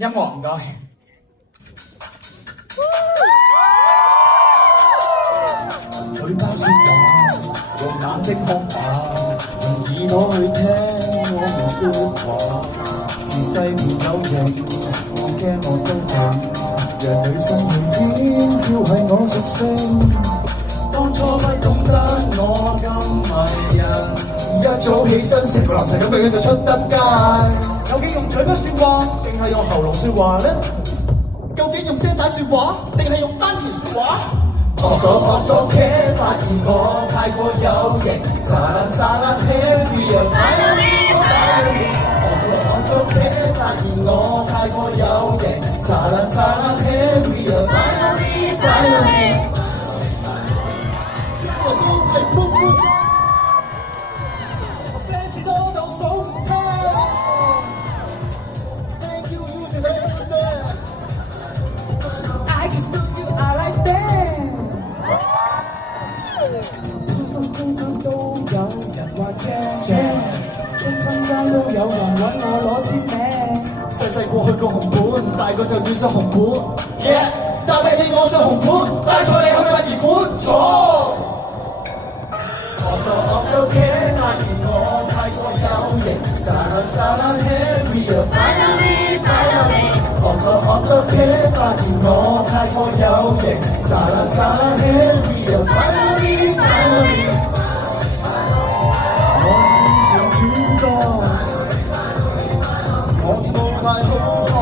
音樂唔該。嘴巴說話，用眼睛看吧，用耳朵去聽我們說話。自細沒有型，我驚我都懂，讓女生們尖叫係我屬性。當初不懂得我咁迷人，一早起身成個男神咁樣就出得街。究竟用嘴巴說話，定係用喉嚨說話呢？究竟用聲帶說話，定係用丹田說話？我多茄發現我太過有型，沙啦沙啦 happy 啊 finally，我多茄發現我太過有型，沙啦沙啦 happy 啊 finally，我都係歡呼聲，我 fans 多到數唔清 ，Thank you you 最美的 ，I can show you I like that。天生中間都有人話正，青春間都有人揾我攞簽名。細細個去過紅館，大個就要上紅館。Yeah， 搭俾你我上紅館，帶錯你去殯儀館。錯。我都驚發現我太過有型，沙啦沙啦 happy finally。我都驚發現我太過有型，沙啦沙啦 happy finally。我想轉角，我跳舞太好看。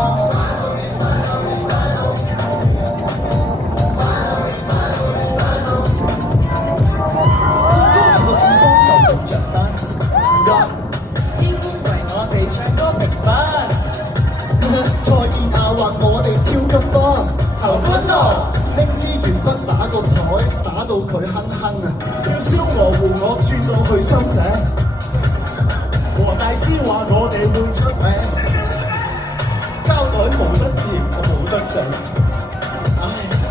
蔡健雅話我哋超級花，求婚咯！拎支鉛筆打個台，打到佢哼哼啊！叫蕭和湖我轉到去深井，和大師話我哋會出名，膠袋冇得掂，我冇得整。唉，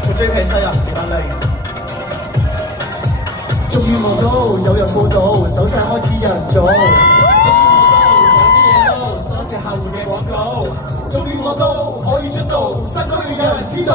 我最皮細人點解嚟？終於望到有人報道，手勢開始有人做。多謝客戶嘅廣告，終於我都可以出道，新區有人知道。